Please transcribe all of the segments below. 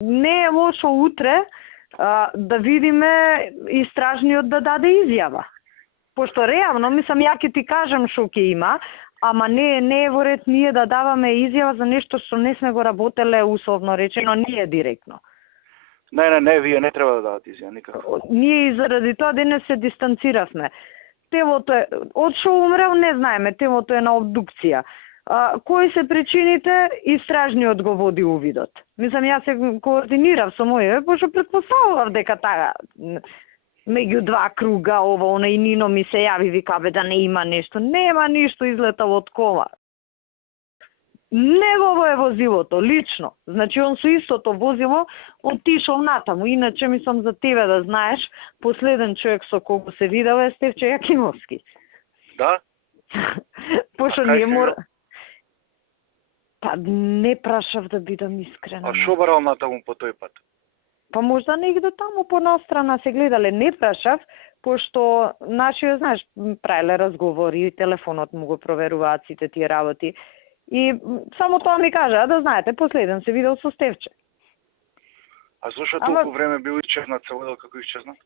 Не е лошо утре да видиме истражниот да даде изјава. Пошто реално, мислам, ја ќе ти кажам што ќе има, ама не е во ред ние да даваме изјава за нешто што не сме го работеле, условно речено, ние директно. Не, вие не треба да давате изјава никако. Ние и заради тоа денес се дистанциравме. Телото е, од што умрел не знаеме, телото е на обдукција. Кои се причините, истражниот го води увидот. Мислам, јас се координирав со моје, пошто претпоставував дека тага меѓу два круга, ова, и Нино ми се јави, вика, бе, да не има нешто. Нема ништо излетало од кола. Негово е возилото, лично. Значи, он со истото возило отишол натаму. Иначе, мислам, за тебе да знаеш, последен човек со кого се видел е Стефче Јакимовски. Да? Пошто ние мора... Па не прашав да бидам искрена. А шо барал натаму по тој пат? Па можда негде таму по настрана се гледале. Не прашав, пошто нашиот, знаеш, правеле разговори, телефонот му го проверуваат сите тие работи. И само тоа ми кажа, да знаете, последен се видел со Стефче. А зошто толку време бил исчезнат, се водел како исчезнат?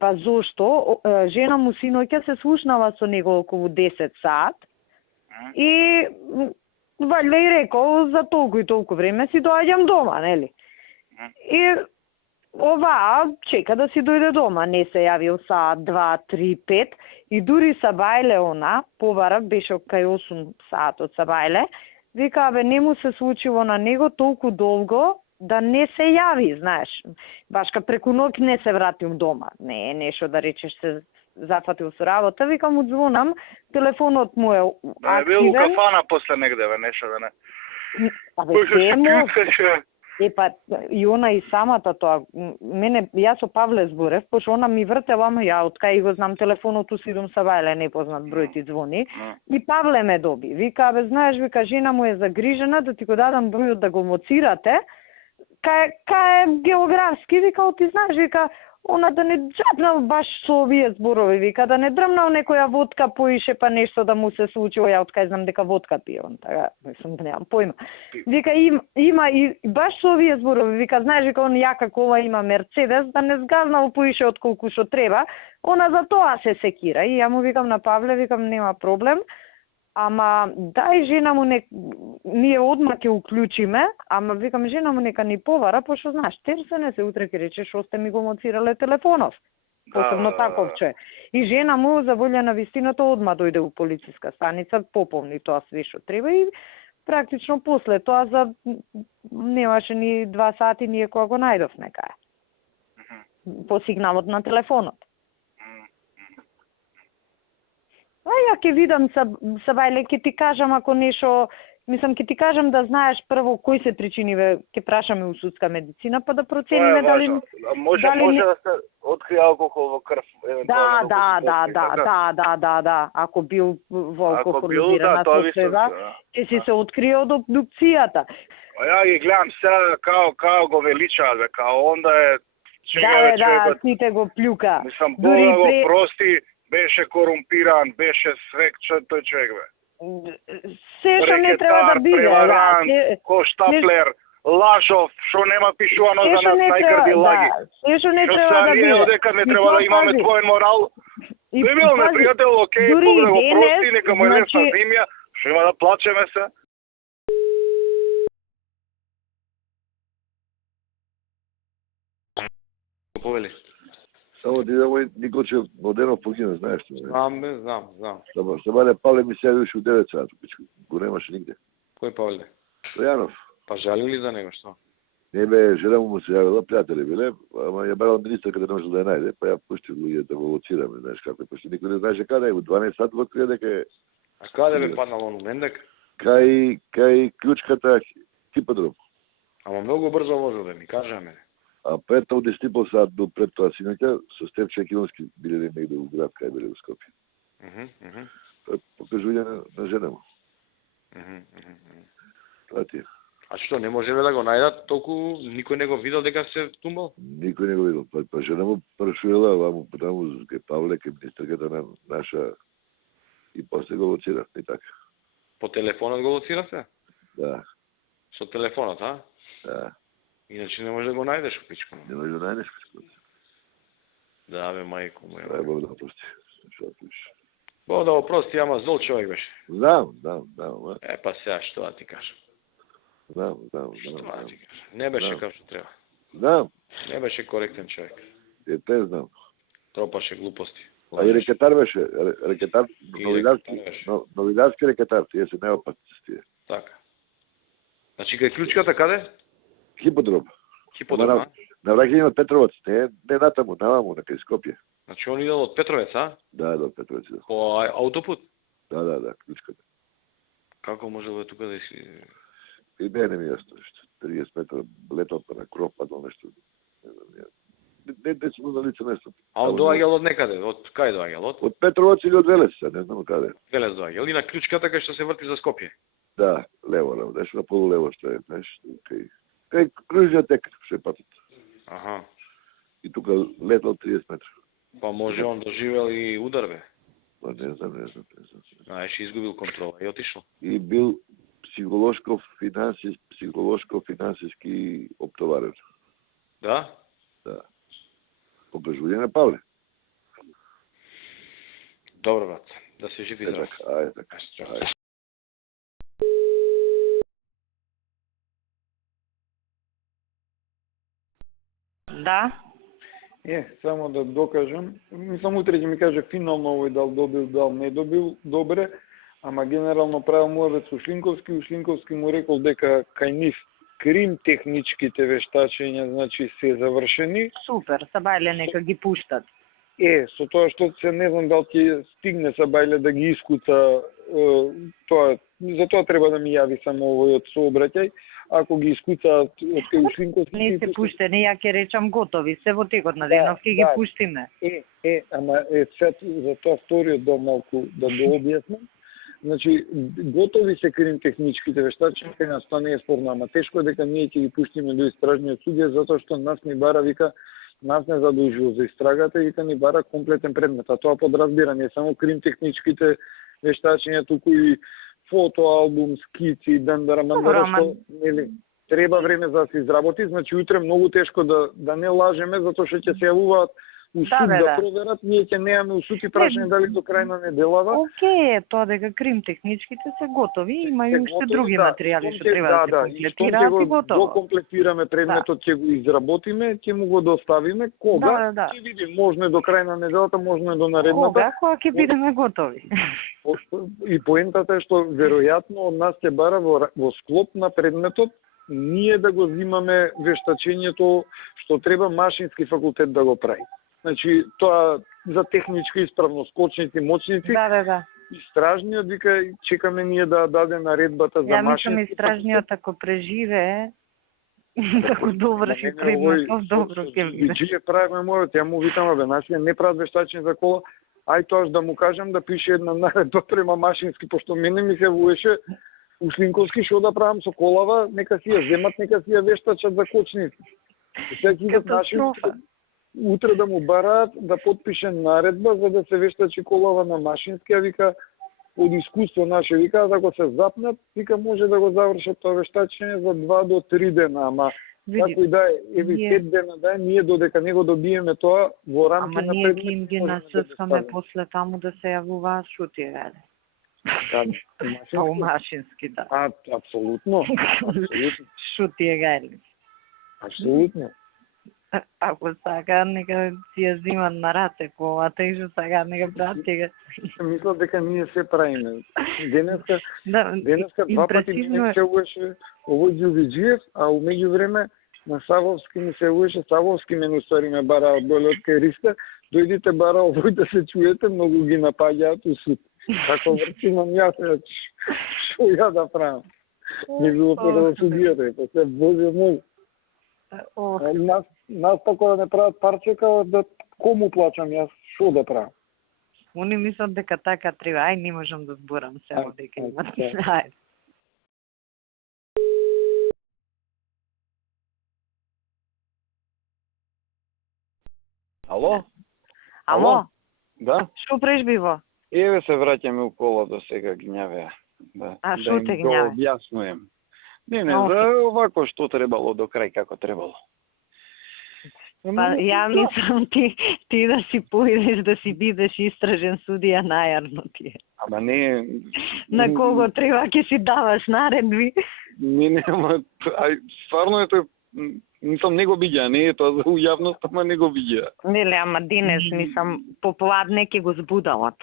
Па зошто? Жена му синоќа се слушнала со него околу 10 сат и валјда и рекол за толку и толку време си доаѓам дома, нели? И оваа чека да си дојде дома, не се јавил саат 2, 3, 5 и дури Сабајле она, побара, беше кај 8 саат од Сабајле, вика, бе, не му се случило на него толку долго да не се јави, знаеш. Башка преку ноќ не се вратил дома, не е нешто да речеш се зафатил со работа, викам му звонам, телефонот му е активен. Не бил у кафана после негде, бе, нешто да не. Абе, темо... Епа, и она и самата тоа, јас со Павле зборев, пошто она ми вртела, ама ја од кај го знам телефонот у Сидом Сабајле, непознат број ти звони, и Павле ме доби. Вика, бе, знаеш, вика, жена му е загрижена, да ти го дадам бројот да го моцирате, кај географски, вика, ти знаеш, вика, она да не джапнал баш со овие зборови, вика, да не дрмнал некоја водка поише, па нешто да му се случило, ја откај знам дека водка пие, он така, мислам, немам појма. Вика, има и баш со овие зборови, вика, знаеш, вика, он јака кола има Мерцедес, да не сгазнал поише од колку што треба, она за тоа се секира. И ја му викам на Павле, викам, нема проблем, ама дај жена му ние одма ќе уклучиме, ама викам жена му нека ни повара, пошто знаеш, терсене се утре ќе рече што сте ми го моцирале телефонов. Посебно таков човек. И жена му за волја на вистината одма дојде у полициска станица, пополни тоа све што треба и практично после тоа за немаше ни 2 сати ние кога го најдовме кај. По сигналот на телефонот. А ја ќе видам Сабајле, ќе ти кажам ако нешто, мислам ќе ти кажам да знаеш прво кои се причини, ќе прашаме у судска медицина па да процениме дали може да се открие алкохол во крв евентуално. Да, ако бил во алкохолизирана состојба, ќе си се открие од обдукцијата. А ја ги гледам сега као го величаат, бе, као онда е Да, сите го плюка. Мислам, Бога го прости, беше корумпиран, беше свек тој човек, бе. Се што не треба да биде, Коштаплер, лажов, што нема пишувано за нас најгрди лаги. Се што не треба да биде. Дека не треба да имаме двоен морал. Не бил непријател, окей, Бог да го прости, нека му е лесна зимја, што има да плачеме се. Повели. Само ти да мој Николче Моденов погина, знаеш што? Знам. Сабајле Павле ми се јави уште у 9 саат, го немаше нигде. Кој Павле? Стојанов. Па жали ли за него, што? Не бе, жена му се јавила, пријатели биле, ама ја барал министерка да не може да ја најде, па ја пуштив луѓе да го лоцираме, знаеш како, пошто никој не знаеше каде е, у 12 сат го открие дека е... А каде бе паднал он Мендек? Кај клучката Хиподром. Ама многу брзо возил, да ми кажаме. А пред тоа 10,5 сат до пред тоа синоќа со Стефче Јакимовски биле негде у град, кај биле у Скопје. Тоа покажување на жена му. Тоа ти е. А што, не можеле да го најдат, толку никој не го видел дека се тумбал? Никој не го видел. Па жена му прашувала, ваму таму кај Павле, кај министерката на наша и после го лоцира, и така. По телефонот го лоцира се? Да. Со телефонот, а? Да. Иначе не може да го најдеш у пичку. Не може да најдеш пичку. Да, бе, мајко моја. Ај, Бог да прости. Што пиш? Бог да опрости, ама зол човек беше. Знам. Па сега, што да ти кажам? Знам. Што да ти кажам? Не беше како што треба. Знам. Не беше коректен човек. Те знам. Тропаше глупости. А и рекетар беше, рекетар, новидарски рекетар, тие се неопасни с тие. Така. Значи, кај клучката каде? Хиподром. Хиподром, на враќање од Петровец, не натаму, наваму, на кај Скопје. Значи, он идел од Петровец, а? Да, од Петровец. По аутопут? Да, клучката. Како може да тука да си... И не ми јасно нешто. 30 метра летал па на кров, падал нешто. Не сум на лице место. А он доаѓал од некаде? Од кај доаѓал? Од Петровец или од Велес, не знам каде. Велес доаѓал. И на клучката кај што се врти за Скопје? Да, лево, нешто на полулево што е, знаеш, кај кружниот тек, што е патот. Аха. И тука летал 30 метра. Па може он доживел и удар, бе? Па не знам. Знаеш, изгубил контрола и отишол. И бил психолошко-финансиски оптоварен. Да? Да. По кажување на Павле. Добро, брат. Да се живи здрав. Ајде така. Да. Само да докажам, мислам утре ќе ми каже финално овој дал добил, дал не добил, добре, ама генерално правил муабет со Шлинковски му рекол дека кај нив крим техничките вештачења, значи се завршени. Супер, Сабајле нека ги пуштат. Со тоа што се не знам дали ќе стигне Сабајле да ги искуца, тоа, за тоа треба да ми јави само овој од сообраќај. Ако ги искуцаат од кај Шлинковски... Не се пуштени, ја ќе речам готови, се во текот на денов ќе ги пуштиме. Ама за тоа вториот дел малку да го објаснам. Значи, готови се крим техничките вештачења, кај нас тоа не е спорно, ама тешко е дека ние ќе ги пуштиме до истражниот судија, затоа што нас ни бара, вика, нас не задолжува за истрагата и вика ни бара комплетен предмет. А тоа подразбира не само крим техничките вештачења, туку и фотоалбум, скици, дандарамандара, што нели треба време за да се изработи, значи утре многу тешко да не лажеме, затоа што ќе се јавуваат у суд да проверат, ние ќе неаме у суд и прашање дали до крај на неделава. Океј, тоа дека крим техничките се готови, има и уште други материјали што треба да се комплетираат и готово. Го комплетираме предметот, ќе го изработиме, ќе му го доставиме, кога ќе видим, можно до крај на неделата, можно до наредната. Кога ќе бидеме готови. И поентата е што веројатно од нас ќе бара во склоп на предметот ние да го земаме вештачењето што треба машински факултет да го прави. Значи, тоа за техничка исправност, скочници, мочници. Да. Истражниот вика, чекаме ние да даде наредбата за машински. Ја мислам, истражниот ако преживее, ако доврши предметот, добро ќе биде. Че правиме мојот, ја му викам, наши не прават вештачење за кола, ај тоаш да му кажам да пише една наредба према машински, пошто мене ми се вуеше у Шлинковски што да правам со колава, нека си ја земат, нека си ја вештачат за кочници. Катастрофа. Утре да му бараат да подпише наредба за да се вештачи колава на машински, а вика од искуство наше, вика ако се запнат, вика може да го завршат тоа вештачење за 2 до 3 дена, ама како и да е, 5 дена да е, ние додека не го добиеме тоа во рамки на предмет. Ама ние ги насыскаме после таму да се јавуваат шути, веле. Тоа машински, да. Апсолутно. Шути е гајли. Апсолутно. Ако сака, нека си ја зимат на раце колата и што сака, нека прати. Мислам дека ние се правиме. Денеска два пати ми се уеше овој Ѓувиджиев, а у меѓувреме на Савовски ми се уеше, Савовски мене устари ме бара од доле од кај Риста, дојдите бара овој да се чуете, многу ги напаѓаат у суд. Како врцинам јас, што ја да правам? Не било пред судијата, па се Боже мој. Нас тако да не прават парчека, да кому плачам јас, шо да правам? Они мислат дека така треба, ај не можам да зборам само дека имат. Ајде. Ало? Да? Што прежбиво? Еве се враќаме у колото сега гњавеа. А што те гњаве? Да објаснуjem. Не, за овако што требало до крај како требало. Па ја мислам ти да си поидеш да си бидеш истражен судија најарно ти е. Ама не... На кого треба ќе си даваш наредби? Не, ама стварно е тој, мислам не го видја, не е тоа за јавност, ама не го видја. Неле, ама денес, мислам, попладне ќе го збудалат.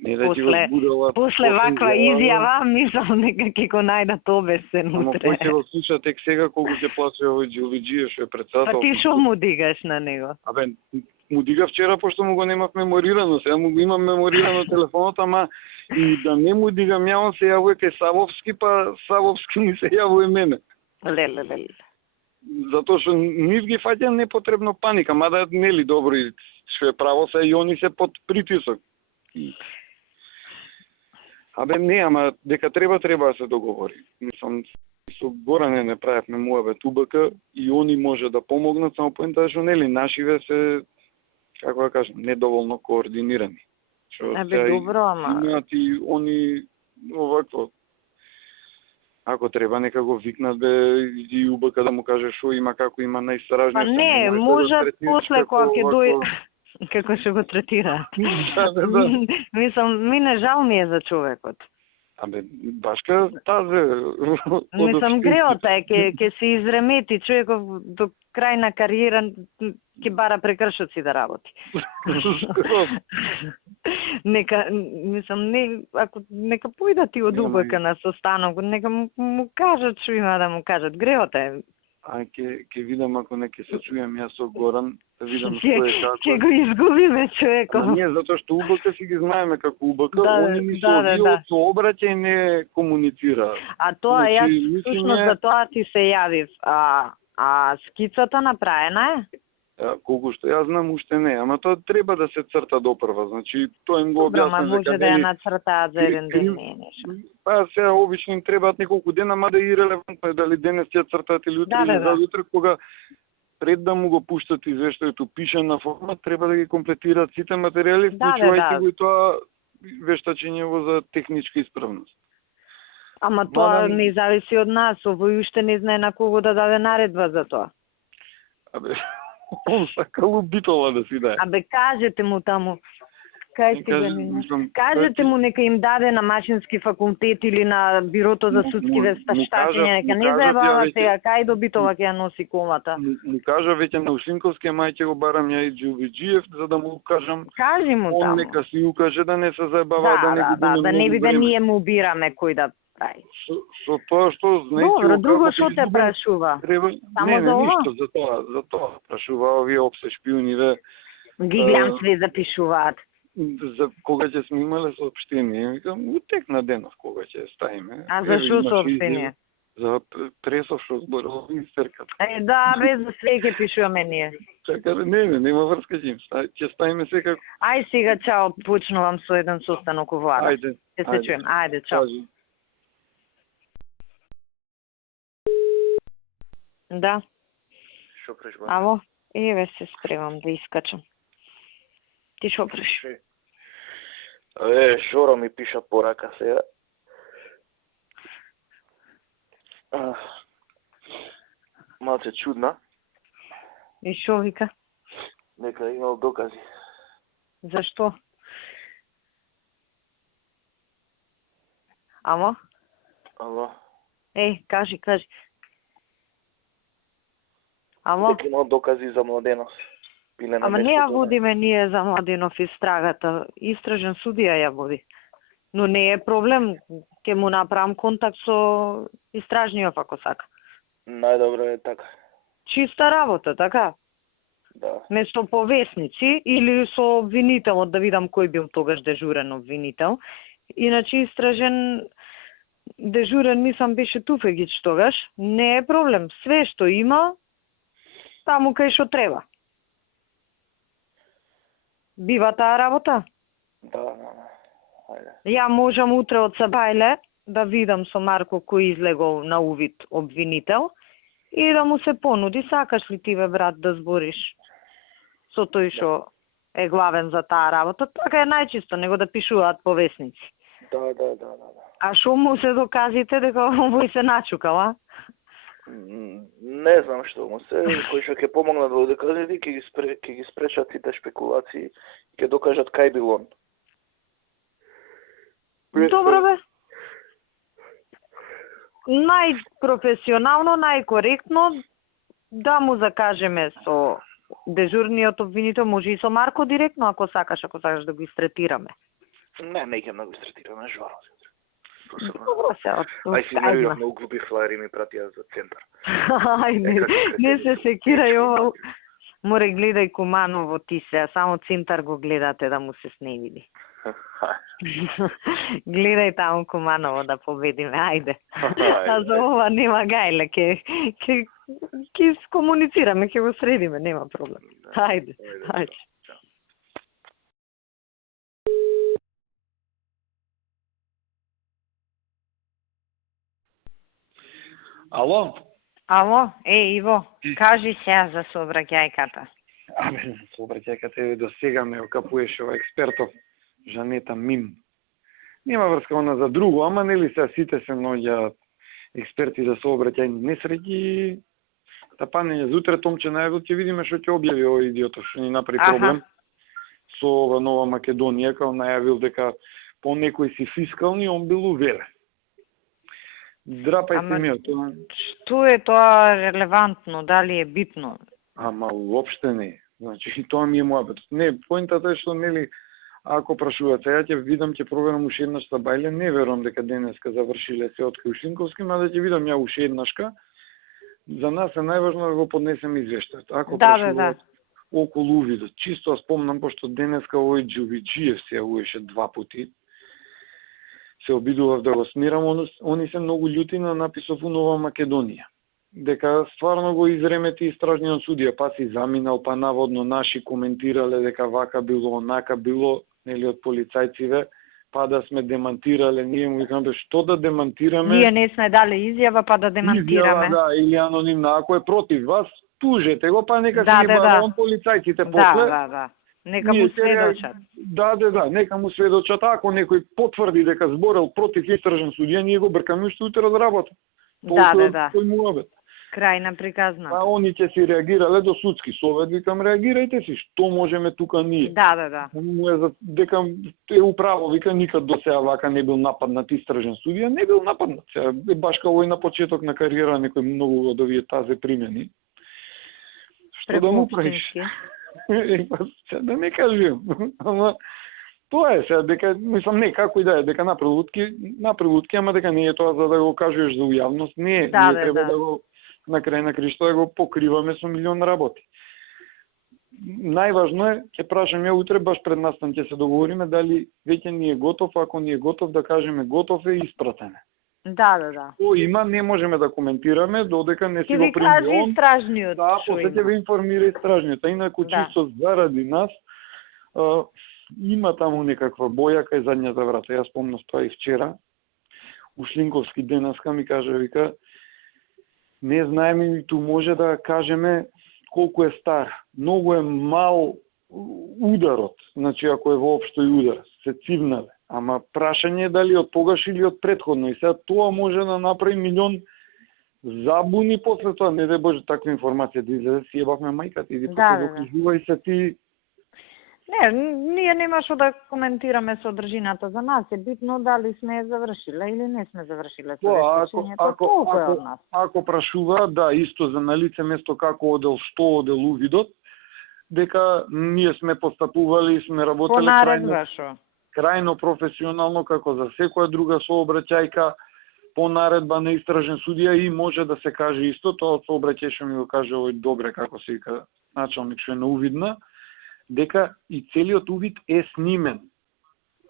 Не да ќе го збудалат. После ваква изјава, мислам дека ќе го најдат обесен утре. Ама кој ќе го слуша тек сега колку ќе плаче овој Џулиџије што е председател? Па ти шо му дигаш на него? Абе, му дига вчера пошто му го немав меморирано, сега му го имам меморирано телефонот, ама и да не му дигам ја, он се јавува кај Савовски, па Савовски ми се јавува мене. Леле. Затоа што нив ги фаќа непотребно паника, мада нели добро и што е право се и они се под притисок. Абе не, ама дека треба да се договори. Мислам, со Горане не правевме муабет УБК и они може да помогнат, само поентата што нели нашиве се, како да кажам, недоволно координирани. Абе добро, ама имаат и они овакво. Ако треба нека го викнат бе и УБК да му каже што има, како има најстражни. Па не, може после кога ќе дојде како ќе го третираат. Да. Мислам, мине жал ми е за човекот. Абе, башка тазе. Мислам, греота е, ќе се изремети човеков до крај на кариера, ќе бара прекршоци да работи. Нека, мислам, нека појдат и од УБК на состанок, нека му кажат што има да му кажат. Греота е. А ќе видам ако не ќе се чујам јас со Горан, да видам што е како. Ќе го изгубиме човекот. Не, затоа што УБК си ги знаеме како УБК, они ми со обраќај не комуницираат. А тоа јас всушност за тоа ти се јавив. А скицата направена е? Колку што јас знам уште не, ама тоа треба да се црта допрва, значи тоа им го објаснам. Добро, може да ја нацртаат за еден ден, не. Па сега обично им требаат неколку дена, мада и релевантно е дали денес ќе цртаат или утре или заутре, кога пред да му го пуштат извештајето пишана форма, треба да ги комплетираат сите материјали, вклучувајќи го и тоа вештачење за техничка исправност. Ама тоа не зависи од нас, овој уште не знае на кого да даде наредба за тоа. Абе, он сакал битола да си даде. Абе, кажете му таму. Кажете му нека им даде на Машински факултет или на Бирото за судски вештачење, нека не заебава сега, кај до Битола ќе ја носи колата. Му кажа веќе на Ушинковски, мај ќе го барам ја и Џулиџиев, за да му кажам. Кажи му таму. Он нека си укаже да не се заебава, да не биде ние му убираме кој да прави. Со тоа што знаете. Добро, друго што те прашува? Само за ова? Ништо, за тоа прашува овие опсе шпиониве. Ги гледам све запишуваат. За кога ќе сме имале соопштение, викам, утекна денов кога ќе ставиме. А за што соопштение? За пресов што зборува министерката. Да, без за све ќе пишуваме ние. Чака, нема врска ќе ставиме секако. Ај сега, чао, почнувам со еден состанок во Ара. Ајде. Ќе се чуем. Ајде, чао. Да. Шо преш? Аво, еве се спремам да искачам. Ти шо преш? Жоро ми пиша порака сега. Малце чудна. И шо вика? Нека имал докази. Зашто? Ало? Ало? Кажи. Ало? Дека имал докази за Младенов. Ама не ја водиме ние за Младенов истрагата. Истражен судија ја води. Но не е проблем. Ке му направам контакт со истражниот ако сака. Најдобро е така. Чиста работа, така? Да. Место повесници или со обвинителот, да видам кој бил тогаш дежурен обвинител. Иначе истражен дежурен мислам беше Туфегич тогаш. Не е проблем. Све што има, таму кај што треба. Бива таа работа? Да. Ајде. Ја можам утре од Сабајле да видам со Марко кој излегол на увид обвинител и да му се понуди, сакаш ли ти бе брат да збориш со тој што е главен за таа работа, така е најчисто, него да пишуваат повесници. Да. А шо му се докажите дека овој се начукал, а? Не знам што му се, кој што ќе помогна да докажете, ќе ги спречат сите шпекулации, ќе докажат кај бил он. Добро бе. Најпрофесионално, најкоректно да му закажеме со дежурниот обвинител, може и со Марко директно, ако сакаш да го истретираме. Не ќе да го истретираме, жваро. Добро се, Ај си навирав многу глупи флаери ми пратија за центар. Ајде, не се секирај ово. Море гледај Куманово ти се, само центар го гледате да му се сневиди. Гледај таму Куманово да победиме, ајде. А за ова нема гајле, ќе скомуницираме, ќе го средиме, нема проблем. Ајде. Ало? Ало, Иво, кажи се за сообраќајката. Сообраќајката до сега ме окапуеше ова експертов Жанета Мим. Нема врска она за друго, ама нели се сите се наоѓаат експерти за сообраќајни несреќи. Тапање зутре Томче најавил ќе видиме што ќе објави овој идиотов што ни направи проблем со ова Нова Македонија, као најавил дека по некои си фискални он бил уверен. Драпај се ми тоа. Што е тоа релевантно, дали е битно? Ама уопште не. Значи тоа ми е муабетот. Не, поентата е што нели ако прашуваат, ја ќе видам, ќе проверам уште еднаш са бајле, не верувам дека денеска завршиле се од Ушинковски, ма да ќе видам ја уште еднашка. За нас е најважно да го поднесеме извештајот. Ако прашуваат околу увидот, чисто спомнам, пошто денеска овој Џувиџиев се јавуваше 2 пати, се обидував да го смирам, они се многу љути на написов у Нова Македонија. Дека стварно го изремети истражниот судија, па си заминал, па наводно наши коментирале дека вака било, онака било, нели од полицајциве, па да сме демантирале, ние му викаме што да демантираме. Ние не сме дали изјава, па да демантираме. Изјава, да, или анонимна, ако е против вас, тужете го, па нека си барон полицајците после. Да. Нека му сведочат. Да, нека му сведочат. Ако некој потврди дека зборел против истражен судија, ние го бркаме уште утре да работи. Да. Тој муабет. Крајна приказна. А они ќе си реагирале до судски совет, викам реагирајте си, што можеме тука ние. Да. Дека е управо, вика никад до сега вака не бил нападнат истражен судија, не бил нападнат. Сега баш као овој на почеток на кариера некој многу од овие тазе примени. Што да му правиш? Да не кажем. Ама тоа е сега дека мислам не како и да е дека направи лутки, ама дека не е тоа за да го кажеш за јавност, не е. Ние треба да го на крај на кришто да го покриваме со милион работи. Најважно е, ќе прашам ја утре, баш пред настан ќе се договориме дали веќе ни е готов, ако ни е готов да кажеме готов е испратене. Да. О, има, не можеме да коментираме додека не си го примил. Ќе ви кажи истражниот. Да, после ќе ви информира истражниот. Инаку чисто заради нас, има таму некаква боја кај задњата врата. Јас спомнав тоа и вчера. Ушлинковски денеска ми кажа, вика, не знаеме и ту може да кажеме колку е стар. Многу е мал ударот, значи ако е воопшто и удар, се цивнале. Ама прашање е дали од тогаш или од претходно. И сега тоа може да направи милион забуни после тоа. Не дај Боже таква информација да излезе, си ебавме мајката. Иди после докажувај се ти. Не, ние нема што да коментираме содржината. За нас е битно дали сме завршиле или не сме завршиле со вештачењето. Ако прашува, да, исто за на лице место како одел, што одел увидот, дека ние сме постапували и сме работеле крајно професионално како за секоја друга сообраќајка по наредба на истражен судија и може да се каже исто, тоа од сообраќај што ми го каже овој добре како се вика началник што е на увидна, дека и целиот увид е снимен.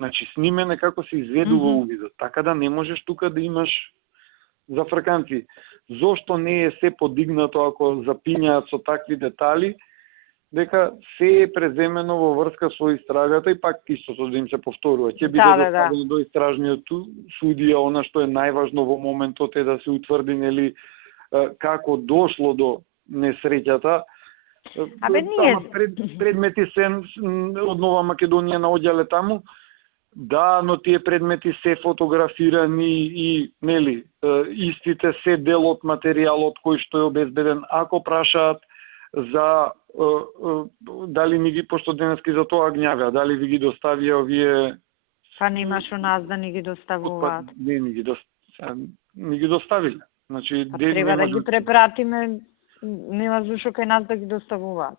Значи снимен е како се изведува увидот, така да не можеш тука да имаш зафрканци. Зошто не е се подигнато ако запињаат со такви детали, дека се е преземено во врска со истрагата и пак истото да им се повторува. Ќе биде доставено до истражниот судија, она што е најважно во моментот е да се утврди нели како дошло до несреќата. Ние предмети се од Нова Македонија наоѓале таму. Да, но тие предмети се фотографирани и, нели, истите се дел од материјалот кој што е обезбеден. Ако прашаат за дали ми ги, пошто денески за тоа гњавеа, дали ви ги доставија овие... Па немаш у нас да ни ги доставуваат. Не, ми ги доставиле. Значи, па треба да ги препратиме, нема зашо кај нас да ги доставуваат.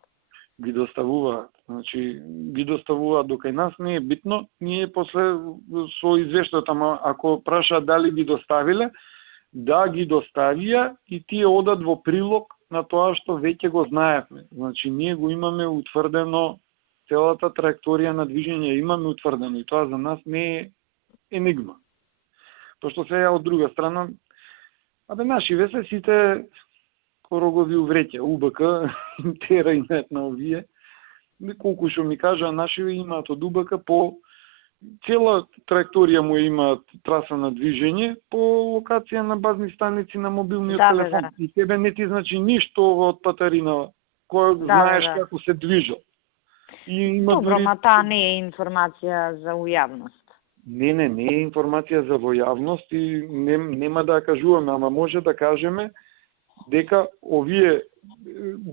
Ги доставуваат. Значи, ги доставуваат до кај нас, не е битно. Ние после со извештајот, ама ако прашаат дали ги доставиле, да ги доставија и тие одат во прилог на тоа што веќе го знаевме. Значи, ние го имаме утврдено, целата траекторија на движење имаме утврдено и тоа за нас не е енигма. Пошто сега од друга страна, наши весе сите корогови увреќа, УБК, тера и нет на овие, колку што ми кажа, наши имаат од УБК по цела траекторија му имаат траса на движење по локација на базни станици на мобилниот телефон. И тебе не ти значи ништо од патарина, која знаеш како се движат. Добро, ма таа не е информација за ујавност. Не е информација за војавност и нема да ја кажуваме, ама може да кажеме дека овие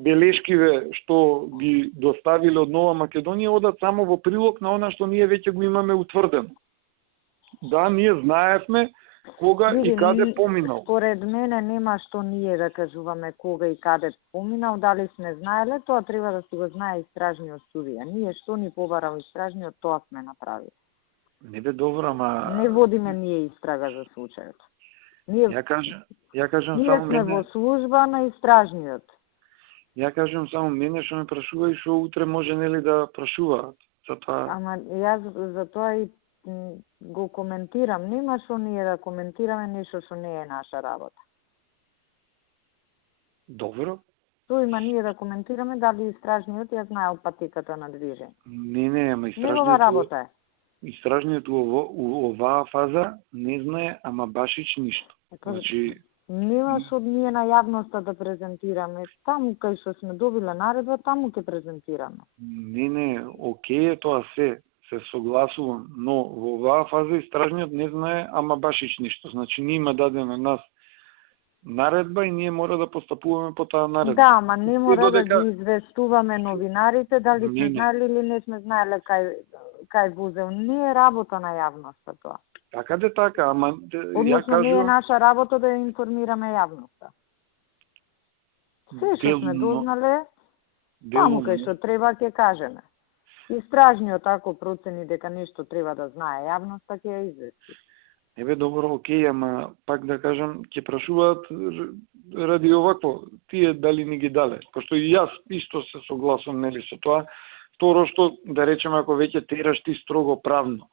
белешкиве што ги доставиле од Нова Македонија одат само во прилог на она што ние веќе го имаме утврдено. Да, ние знаевме кога и каде поминал. Според мене нема што ние да кажуваме кога и каде поминал, дали сме знаеле, тоа треба да си го знае истражниот судија. Ние што ни побарал истражниот, тоа сме направили. Не бе добро, ама... Не водиме ние истрага за случајот. Ја кажам само мене... Ние сме во служба на истражниот. Ја кажам само мене што ме прашува и што утре може нели да прашуваат. Затоа... Ама јас за тоа и го коментирам. Нема што ние да коментираме нешто што не е наша работа. Добро. Тоа има ние да коментираме дали истражниот ја знае патиката на движење. Не, ама истражниот... Негова работа е. Истражниот у оваа фаза не знае, ама башич ништо. Значи... Нема што ние на јавноста да презентираме. Таму кај што сме добиле наредба, таму ќе презентираме. Не, окей е тоа се согласувам, но во оваа фаза истражниот не знае, ама башич ништо. Значи ние има дадено нас наредба и ние мора да постапуваме по таа наредба. Да, ама не мора да ги известуваме новинарите, дали сме знаели или не сме знаеле кај возел. Не е работа на јавноста тоа. Така, ама односно не е наша работа да ја информираме јавноста. Се што сме дознале, таму кај што треба ќе кажеме. Истражниот ако процени дека нешто треба да знае јавноста, ќе ја извести. Еве добро, окей, ама пак да кажам, ќе прашуваат ради овакво, тие дали ни ги дале. Пошто и јас исто се согласувам нели со тоа. Второ што, да речеме, ако веќе тераш ти строго правно,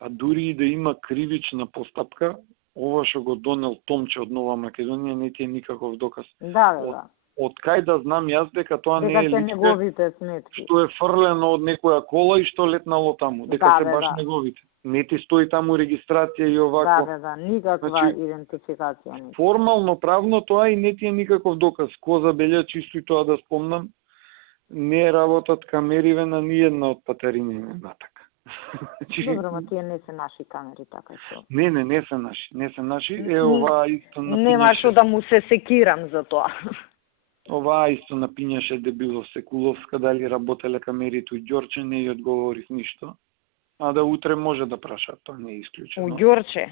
а дури и да има кривична постапка, ова што го донел Томче од Нова Македонија не ти е никаков доказ. Да. Од кај да знам јас дека тоа не е неговите сметки. Што е фрлено од некоја кола и што летнало таму, дека се баш неговите. Не ти стои таму регистрација и овако. Да, никаква идентификација не. Формално правно тоа и не ти е никаков доказ. Ко забелја чисто и тоа да спомнам, не работат камериве на ниедна од патарини натака. Добро, ма тие не се наши камери, така што. Не се наши. Е, ова исто напињаше... Нема што да му се секирам за тоа. Оваа исто напињаше Дебилов Секуловска, дали работеле камерите у Ѓорче, не ја одговорив ништо. А да утре може да прашаат, тоа не е исклучено. У Ѓорче?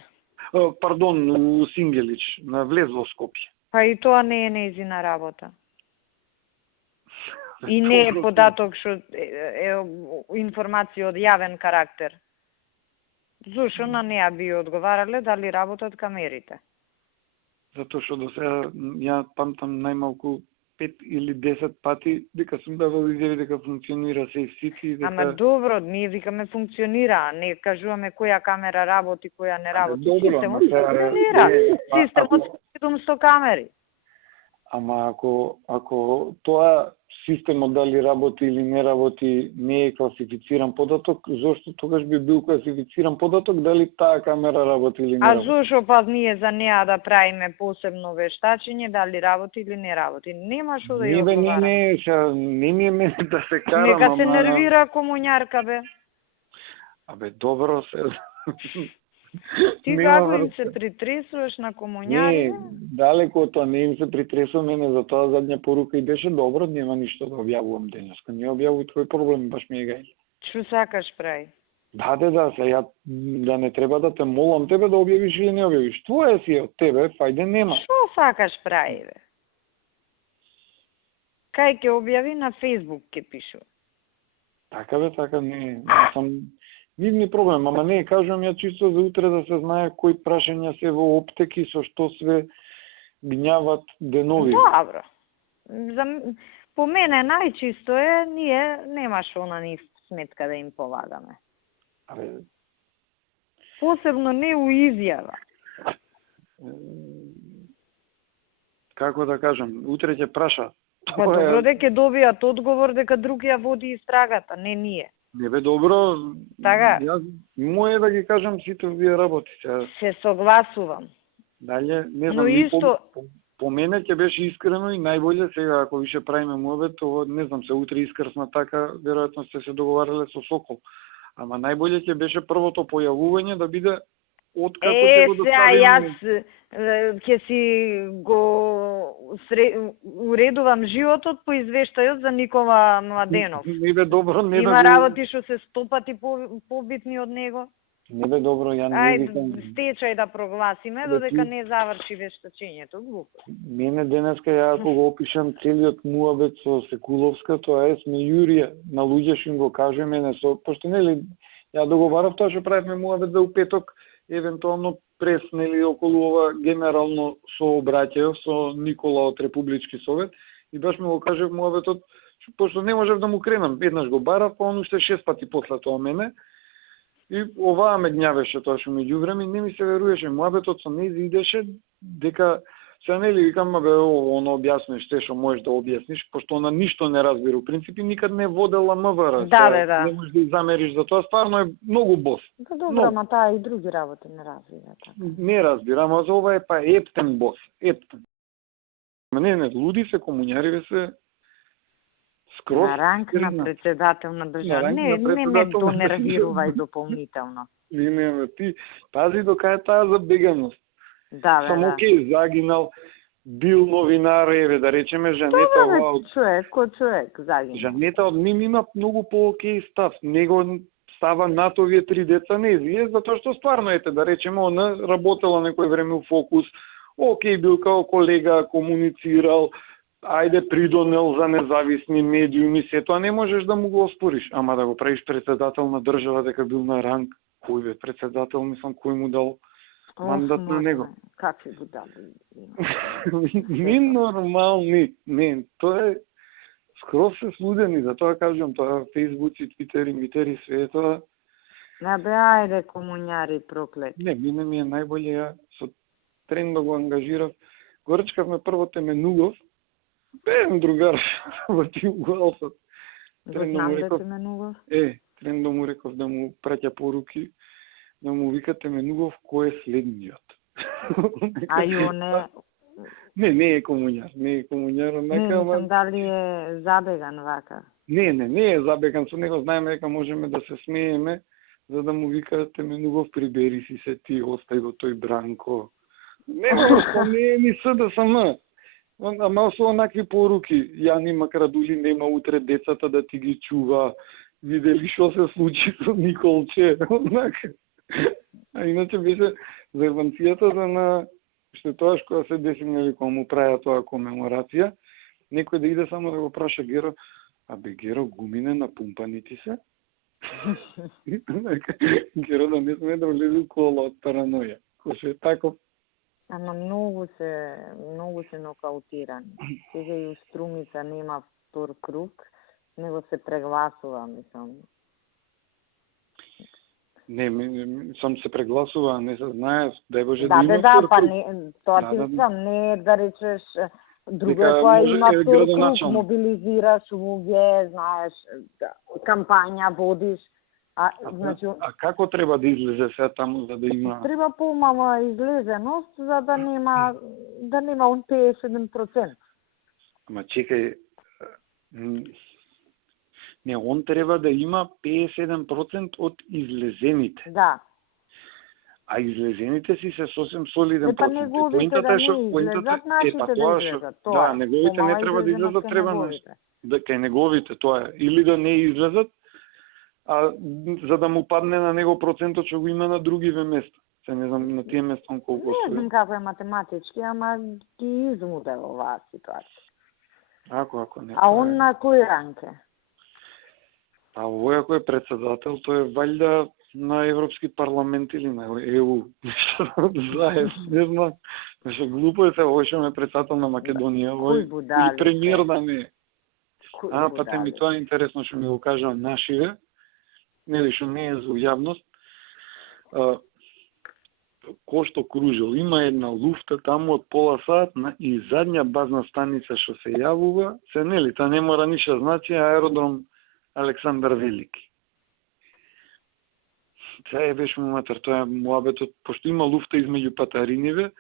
Пардон, у Сингелич, на влез во Скопје. Па и тоа не е нејзина работа. И не е податок што е информација од јавен карактер. Зошто на неа би одговарале дали работат камерите? Затоа што до сега ја памтам најмалку 5 или 10 пати дека сум давал изјави дека функционира SafeCity. Ама добро, ние викаме функционира, не кажуваме која камера работи, која не работи. Системот функционира. Системот со 700 камери. Ама ако тоа системот дали работи или не работи не е класифициран податок, зошто тогаш би бил класифициран податок дали таа камера работи или не работи? А зошто па ние за неа да правиме посебно вештачење дали работи или не работи? Нема што да ја одговара. Не ми е мене да се карам. Нека се нервира комуњарка, бе. Абе, добро се. Ти како им се притресуваш на комуњари? Не, далеко од тоа, не им се притресувам, мене за тоа задња порука и беше добро, нема ништо да објавувам денеска. Не објавувај твој проблем, баш ми е гај. Што сакаш прави? Да, се ја да не треба да те молам тебе да објавиш или не објавиш. Твое си е од тебе, фајде нема. Што сакаш прави, бе? Кај ќе објави на Facebook ќе пишу. Така бе, така не, сам нивни проблем, ама не, кажувам ја чисто за утре да се знае кои прашања се во оптеки, со што све гњават денови. Добро. По мене најчисто е, ние немаш она ни сметка да им полагаме. Абе, посебно не у изјава. Како да кажам, утре ќе праша. Па добро дека добијат одговор дека друг ја води истрагата, не ние. Не бе добро. Така. Јас мое да ги кажам сите вие работите. Се согласувам. Дале, не знам, но исто по мене ќе беше искрено и најболje сега ако више правиме муабет, тоа не знам, се утре искрсна така, веројатно сте се договарале со Сокол. Ама најболje ќе беше првото појавување да биде откако ќе го доставиме. Јас ќе си го уредувам животот по извештајот за Никола Младенов. Не бе добро, не има да работи што се 100 пати побитни од него. Не бе добро, ја не викам. Стечај да прогласиме додека не заврши вештачењето, глупо. Мене денеска ја ако го опишам целиот муабет со Секуловска, тоа е сме јурија на луѓе што им го кажеме на со, пошто нели ја договарав тоа што правевме муабет за упеток, евентуално прес нели околу ова генерално сообраќај со Никола од Републички совет и баш ми го кажав муабетот, пошто не можев да му кренам, еднаш го барав, па он уште 6 пати после тоа мене. И оваа ме гњавеше тоа што меѓу време не ми се веруваше. Муабетот со нејзи идеше дека се нели викам бе оно објасниш се што можеш да објасниш, пошто она ништо не разбира. У принципи никад не водела МВР. Да. Не можеш да замериш за тоа, стварно е многу бос. Да, добро, ама таа и други работи не разбира така. Не разбира, ама за ова е па ептен бос, ептен. Не, луди се комуњариве се скроз. На ранг на председател на држава. Не ме донервирувај дополнително. Не, ти пази до кај таа забеганост. Да, само окей, загинал, бил новинар, еве да речеме Жанета од човек загинал. Жанета од ним има многу по-окей став. Него става над овие 3 деца нејзи, затоа што стварно ете да речеме она работела некој време у Фокус. Окей, бил као колега, комуницирал, ајде придонел за независни медиуми, се тоа не можеш да му го оспориш, ама да го правиш председател на држава дека бил на ранг, кој бе председател, мислам, кој му дал мандат на него. Какви го дали? Не нормални, не, тоа е скроз се слудени, затоа кажам, тоа Фейсбуци, Твитери, Митери, све тоа. Не бе, ајде комуњари проклет. Не, мене ми е најболje, ја со Трендо го ангажирав, го речкавме прво Теменугов, беем другар, вати уголсот. Знам да Теменугов. Трендо му реков да му праќа поруки, да му вика Теменугов кој е следниот. А јоне... Не е комуњар, Не знам дали е забеган вака. Не е забеган, со него знаеме дека можеме да се смееме, за да му вика Теменугов прибери си се ти, остај го тој Бранко. Не е ни СДСМ. Ама со онакви поруки, Јани Макрадули нема утре децата да ти ги чува, видели што се случи со Николче, онака. А иначе беше за еванцијата за на што тоа што се деси нели кога му праја тоа комеморација, некој да иде само да го праша Геро, абе Геро гумине на пумпаните се? Геро да не сме да влезе у кола од параноја. Кој е таков. Ама многу се нокаутирани. Сега и у Струмица нема втор круг, него се прегласува, мислам. Не, сам се прегласува, не се знае, дај Боже да има втор круг. Не, тоа ти сам, не да речеш друго која има втор круг, мобилизираш луѓе, знаеш, кампања водиш. А како треба да излезе се таму за да има? Треба помала излезеност за да нема он 57%. Ама чекај, Не, он треба да има 57% од излезените. Да. А излезените си се сосем солиден Па процент. неговите да не излезат, нашите да излезат. Да, неговите не треба да излезат, треба да кај неговите тоа е. Или да не излезат, а за да му падне на него процентот што го има на другиве места. Се не знам на тие места колку стои. Не знам како е математички, ама ги измудел оваа ситуација. Ако не. А он на кој ранг е? А овој ако е председател, тој е валјда на Европски парламент или на ЕУ. Заев, не знам. Нешто глупо е се, овој што ме председател на Македонија, овој и премиер да не е. Па те ми тоа е интересно што ми го кажа нашиве, нели што не е за јавност. Кој што кружил, има една луфта таму од пола сат и задња базна станица што се јавува, се нели, та не мора ништо значи аеродром Александар Велики. Сега е беше моментар, тоа е муабетот, пошто има луфта измеѓу патариниве,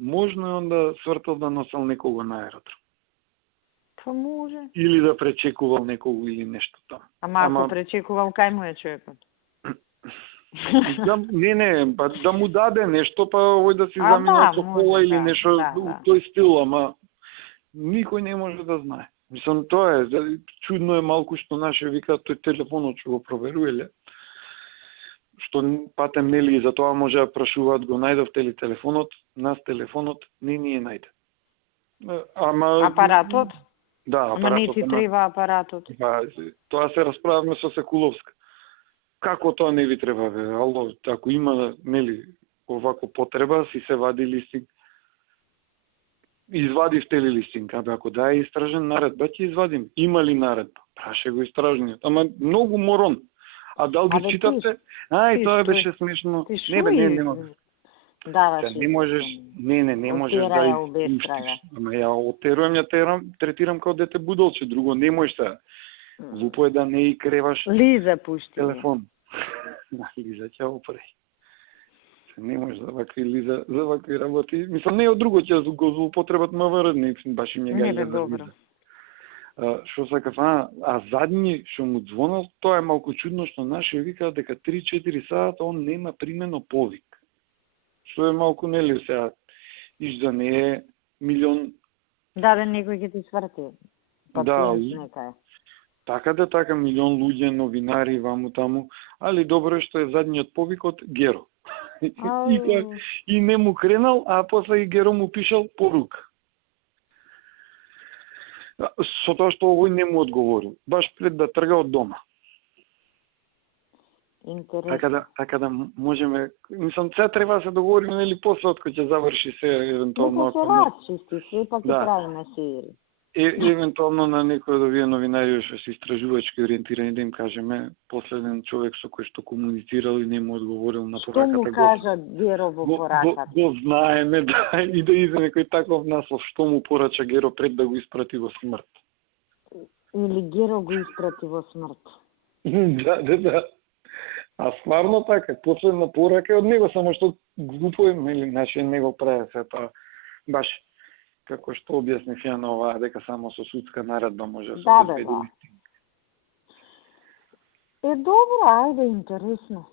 можно е онда свртал да носел некого на аеродром. Па може. Или да пречекувал некого или нешто таму. Ама ако пречекувал, кај му е човекот? Не, па да му даде нешто, па овој да си замина со кола или нешто тој стил, ама никој не може да знае. Мислам, тоа е, чудно е малку што наше викаат тој телефонот што го проверувале, што патем нели и за тоа може да прашуваат го најдовте ли телефонот, нас телефонот не ни е најден. Ама апаратот? Да, апаратот. Ама не ти треба апаратот. Тоа се расправавме со Секуловска. Како тоа не ви треба, бе? Ало, ако има, нели, овако потреба, си се вади листинг. Извадивте ли листинг? Ако да е истражен наредба, ќе извадим. Има ли наредба? Праше го истражниот. Ама многу морон. А дал ги читате? Тоа беше смешно. Не можеш. Не можеш, не можеш да испуштиш. Ама ја отерувам, третирам како дете будолче, друго не можеш да. Глупо е да не и креваш Лиза пушти телефон. Лиза ќе опре. Не може за вакви работи. Мислам, не од друго ќе го злоупотребат МВР, не баш им ја гајле за Лиза. Што сакав, задни што му звонал, тоа е малку чудно што наши викаат дека 3-4 сата он нема примено повик. Што е малку нели сега, да не е милион. Да, некој ќе ти сврти. Да, така милион луѓе, новинари, ваму таму, али добро е што е задниот повик од Геро. И не му кренал, а после и Геро му пишал порука. Со тоа што овој не му одговорил, баш пред да трга од дома. Интересно. Така да можеме, мислам, сега треба да се договориме, нели, после од кој ќе заврши се евентуално. Не се расчисти, сепак ќе правиме серија. Евентуално на некој од овие новинари што се истражувачки ориентирани да им кажеме последен човек со кој што комуницирал и не му одговорил на пораката. Што му кажа Геро во пораката? Го знаеме, да, и да иде некој таков наслов, што му порача Геро пред да го испрати во смрт. Или Геро го испрати во смрт. Да. А стварно така, последна порака од него, само што глупо е, значи не го прави се тоа. Баш како што објаснив ја на оваа, дека само со судска наредба може да се обезбеди. Добро, ајде, интересно.